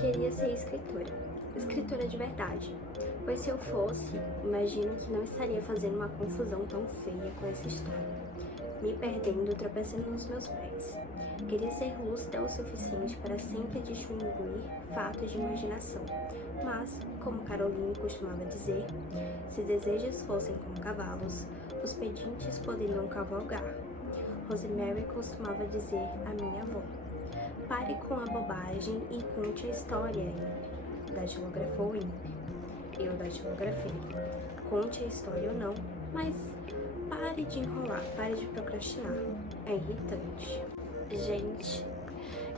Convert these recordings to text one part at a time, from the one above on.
Queria ser escritora de verdade, pois se eu fosse, imagino que não estaria fazendo uma confusão tão feia com essa história, me perdendo, tropeçando nos meus pés. Queria ser lúcida o suficiente para sempre distinguir fatos de imaginação, mas, como Caroline costumava dizer, se desejos fossem como cavalos, os pedintes poderiam cavalgar. Rosemary costumava dizer à minha avó: pare com a bobagem e conte a história. Datilografou Imp. Eu datilografei. Conte a história ou não, mas pare de enrolar, pare de procrastinar. É irritante. Gente,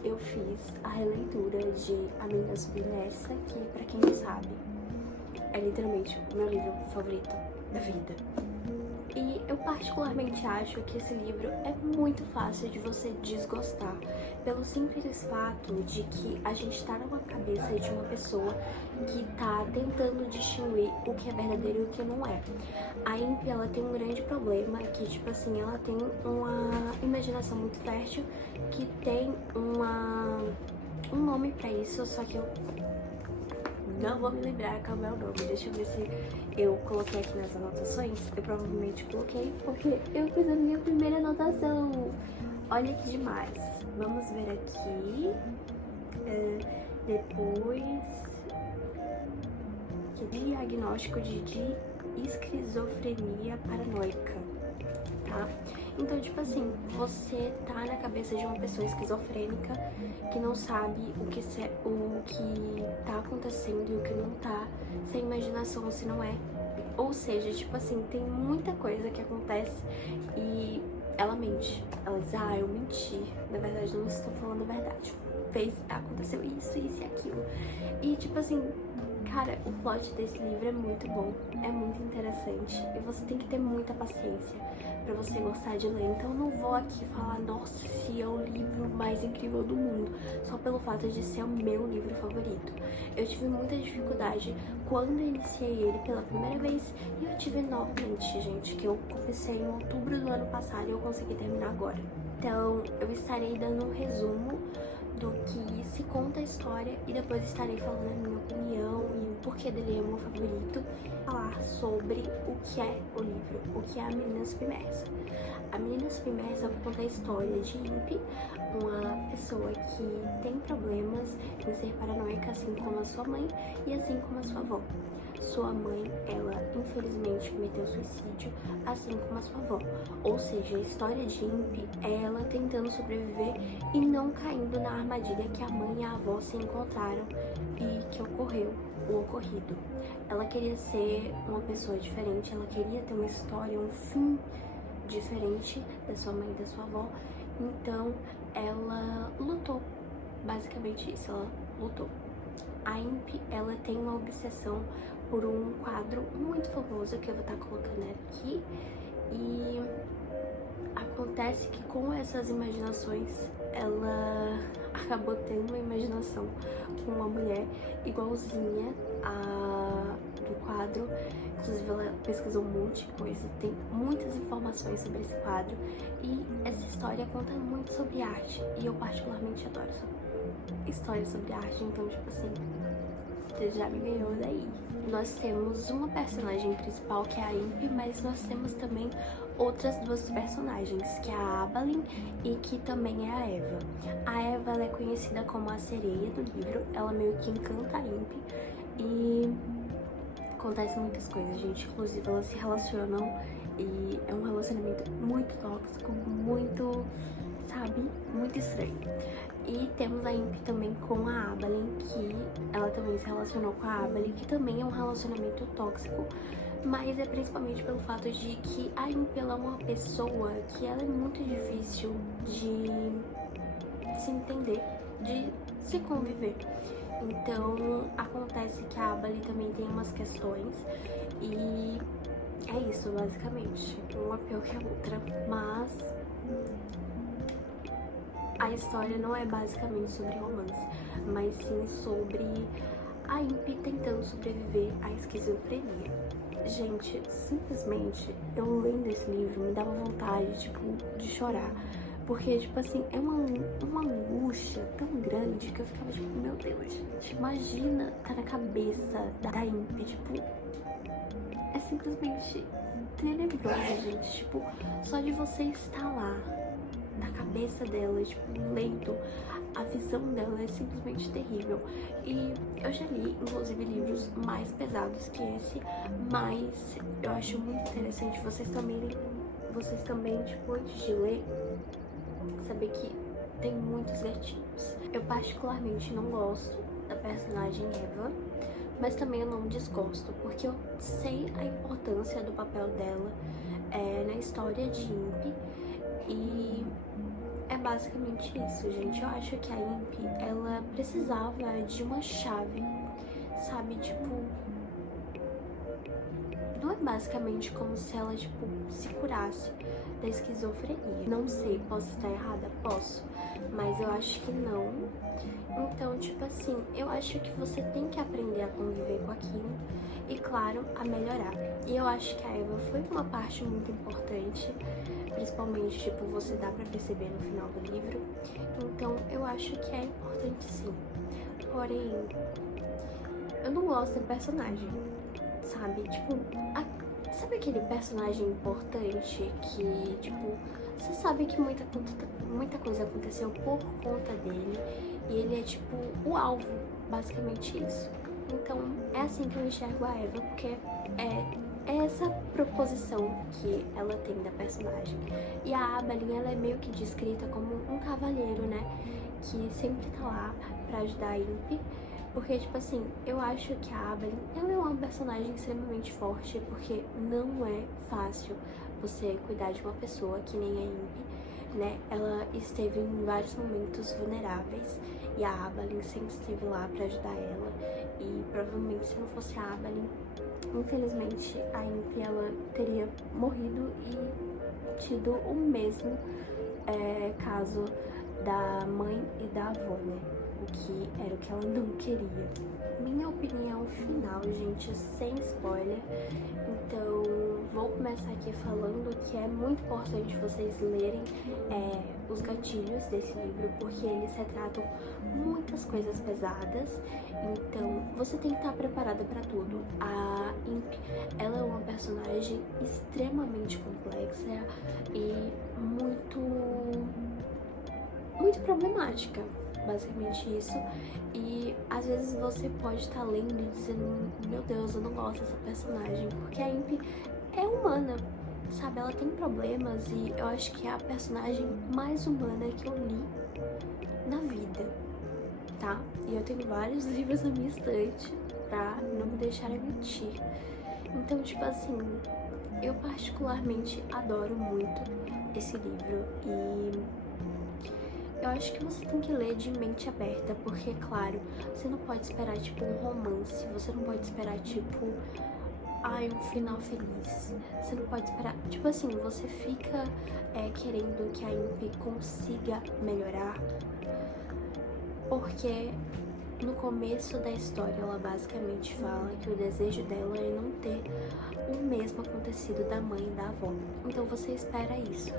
eu fiz a releitura de A Menina Submersa, que, pra quem não sabe, é literalmente o meu livro favorito da vida. E eu particularmente acho que esse livro é muito fácil de você desgostar, pelo simples fato de que a gente tá numa cabeça de uma pessoa que tá tentando distinguir o que é verdadeiro e o que não é. A Imp, ela tem um grande problema que, tipo assim, ela tem uma imaginação muito fértil, que tem um nome pra isso, só que eu não vou me lembrar qual é o nome. Deixa eu ver se eu coloquei aqui nas anotações. Eu provavelmente coloquei porque eu fiz a minha primeira anotação. Olha que demais. Vamos ver aqui. Depois... Que diagnóstico de esquizofrenia paranoica, tá? Então, tipo assim, você tá na cabeça de uma pessoa esquizofrênica que não sabe o que tá acontecendo e o que não tá, sem imaginação, se não é. Ou seja, tipo assim, tem muita coisa que acontece e ela mente. Ela diz, eu menti. Na verdade, não estou falando a verdade. Aconteceu isso e aquilo. E, tipo assim, cara, o plot desse livro é muito bom, é muito interessante e você tem que ter muita paciência pra você gostar de ler. Então eu não vou aqui falar, nossa, se é o livro mais incrível do mundo, só pelo fato de ser o meu livro favorito. Eu tive muita dificuldade quando eu iniciei ele pela primeira vez e eu tive novamente, gente, que eu comecei em outubro do ano passado e eu consegui terminar agora. Então eu estarei dando um resumo do que se conta a história e depois estarei falando a minha opinião e o porquê dele é o meu favorito. Falar sobre o que é o livro, o que é A Menina Submersa. A Menina Submersa conta a história de Imp, uma pessoa que tem problemas em ser paranoica, assim como a sua mãe e assim como a sua avó. Sua mãe, ela infelizmente cometeu suicídio, assim como a sua avó. Ou seja, a história de Imp é ela tentando sobreviver e não caindo na armadilha que a mãe e a avó se encontraram e que ocorreu o ocorrido. Ela queria ser uma pessoa diferente, ela queria ter uma história, um fim diferente da sua mãe e da sua avó. Então, ela lutou. Basicamente isso, ela lutou. A Imp, ela tem uma obsessão por um quadro muito famoso que eu vou estar colocando aqui. E acontece que com essas imaginações, ela acabou tendo uma imaginação com uma mulher igualzinha a do quadro. Inclusive ela pesquisou um monte de coisa, tem muitas informações sobre esse quadro. E essa história conta muito sobre arte, e eu particularmente adoro história sobre arte, então tipo assim, você já me ganhou daí. Nós temos uma personagem principal que é a Imp, mas nós temos também outras duas personagens, que é a Abalin e que também é a Eva. A Eva, ela é conhecida como a sereia do livro, ela meio que encanta a Imp e acontecem muitas coisas, gente. Inclusive elas se relacionam e é um relacionamento muito tóxico, muito, sabe, muito estranho. E temos a Imp também com a Abalin, que ela também se relacionou com a Abalin, que também é um relacionamento tóxico, mas é principalmente pelo fato de que a Imp, ela é uma pessoa que ela é muito difícil de se entender, de se conviver. Então acontece que a Abalin também tem umas questões e é isso basicamente, uma pior que a outra, mas a história não é basicamente sobre romance, mas sim sobre a Imp tentando sobreviver à esquizofrenia. Gente, simplesmente, eu lendo esse livro me dava vontade, tipo, de chorar, Porque, tipo assim, é uma angústia tão grande que eu ficava tipo, meu Deus, gente, imagina tá na cabeça da Imp, tipo, é simplesmente tenebroso, gente. Tipo, só de você estar lá, na cabeça dela, tipo, lendo, a visão dela é simplesmente terrível. E eu já li, inclusive, livros mais pesados que esse, mas eu acho muito interessante vocês também, tipo, antes de ler, saber que tem muitos gatilhos. Eu particularmente não gosto da personagem Eva, mas também eu não desgosto, porque eu sei a importância do papel dela na história de Imp, e é basicamente isso, gente. Eu acho que a Imp, ela precisava de uma chave, sabe? Tipo, não é basicamente como se ela, tipo, se curasse da esquizofrenia. Não sei, posso estar errada? Posso, mas eu acho que não. Então, tipo assim, eu acho que você tem que aprender a conviver com aquilo e, claro, a melhorar. E eu acho que a Eva foi uma parte muito importante, principalmente, tipo, você dá pra perceber no final do livro. Então, eu acho que é importante sim. Porém, eu não gosto do personagem, sabe? Tipo, sabe aquele personagem importante que, tipo, você sabe que muita coisa aconteceu por conta dele e ele é, tipo, o alvo, basicamente isso. Então, é assim que eu enxergo a Eva, porque é essa proposição que ela tem da personagem. E a Abalin, ela é meio que descrita como um cavalheiro, né? Que sempre tá lá pra ajudar a Imp. Porque, tipo assim, eu acho que a Abalin, ela é uma personagem extremamente forte, porque não é fácil você cuidar de uma pessoa que nem a Imp, né? Ela esteve em vários momentos vulneráveis e a Abalin sempre esteve lá pra ajudar ela. E provavelmente se não fosse a Abalin, infelizmente a Imp, ela teria morrido e tido o mesmo caso da mãe e da avó, né? O que era o que ela não queria. Minha opinião final, gente, sem spoiler. Então, vou começar aqui falando que é muito importante vocês lerem os gatilhos desse livro, porque eles retratam muitas coisas pesadas. Então, você tem que estar preparada para tudo. A Imp, ela é uma personagem extremamente complexa e muito problemática, basicamente isso. E às vezes você pode estar lendo e dizendo, meu Deus, eu não gosto dessa personagem, porque a Imp é humana, sabe? Ela tem problemas e eu acho que é a personagem mais humana que eu li na vida, tá? E eu tenho vários livros na minha estante pra não me deixarem mentir. Então, tipo assim, eu particularmente adoro muito esse livro e eu acho que você tem que ler de mente aberta, porque, claro, você não pode esperar, tipo, um romance, você não pode esperar, tipo, um final feliz. Você não pode esperar, tipo assim, você fica querendo que a Imp consiga melhorar, porque no começo da história ela basicamente fala que o desejo dela é não ter o mesmo acontecido da mãe e da avó. Então você espera isso.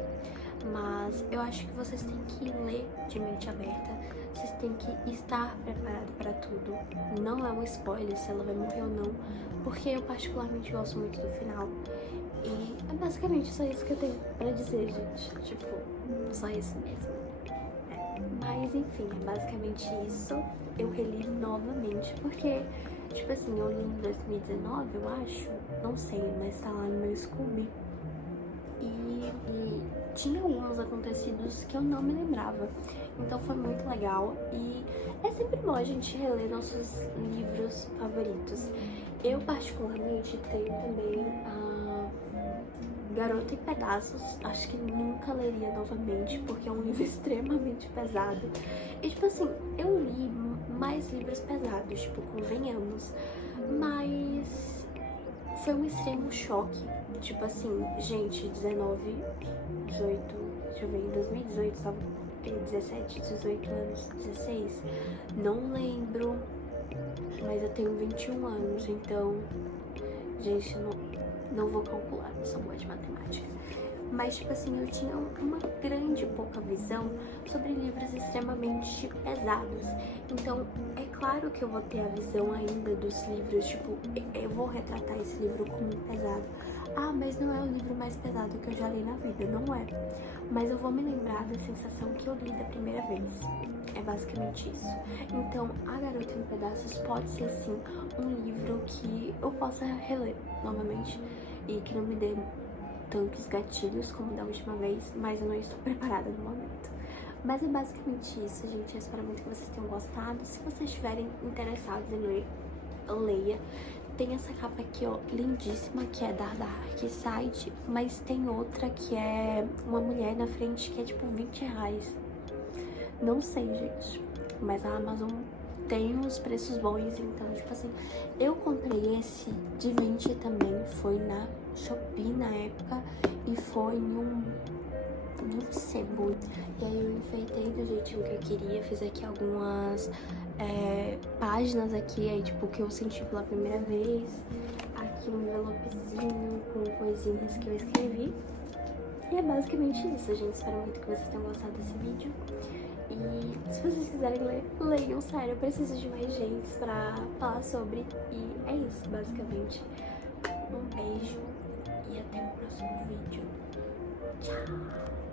Mas eu acho que vocês têm que ler de mente aberta, vocês têm que estar preparado para tudo. Não é um spoiler se ela vai morrer ou não, porque eu particularmente gosto muito do final. E é basicamente só isso que eu tenho pra dizer, gente. Tipo, só isso mesmo. Mas enfim, é basicamente isso. Eu reli novamente, porque, tipo assim, eu li em 2019, eu acho. Não sei, mas tá lá no meu Scooby. E tinha alguns acontecidos que eu não me lembrava. Então foi muito legal e é sempre bom a gente reler nossos livros favoritos. Eu particularmente tenho também a Garota em Pedaços. Acho que nunca leria novamente porque é um livro extremamente pesado. E tipo assim, eu li mais livros pesados, tipo, convenhamos. Mas foi um extremo choque. Tipo assim, gente, 19, 18, deixa eu ver, em 2018 tava 17, 18 anos, 16, não lembro, mas eu tenho 21 anos, então, gente, não vou calcular, não sou boa de matemática. mas tipo assim, eu tinha uma grande pouca visão sobre livros extremamente pesados. Então, é claro que eu vou ter a visão ainda dos livros, tipo, eu vou retratar esse livro como pesado. Ah, mas não é o livro mais pesado que eu já li na vida, não é. Mas eu vou me lembrar da sensação que eu li da primeira vez. É basicamente isso. Então, A Garota em Pedaços pode ser, sim, um livro que eu possa reler novamente e que não me dê tantos gatilhos como da última vez, mas eu não estou preparada no momento. Mas é basicamente isso, gente. Eu espero muito que vocês tenham gostado. Se vocês estiverem interessados em ler, leia. Tem essa capa aqui, ó, lindíssima, que é da Dark Side, mas tem outra que é uma mulher na frente que é tipo R$20. Não sei, gente, mas a Amazon tem uns preços bons, então, tipo assim, eu comprei esse de 20 também, foi na Shopee na época, e foi num sebo. E aí eu enfeitei do jeitinho que eu queria, fiz aqui algumas páginas aqui, aí tipo, que eu senti pela primeira vez, aqui um envelopezinho com coisinhas que eu escrevi. E é basicamente isso, gente. Espero muito que vocês tenham gostado desse vídeo. E se vocês quiserem ler, leiam, sério. Eu preciso de mais gente pra falar sobre. E é isso, basicamente. Um beijo e até o próximo vídeo. Tchau!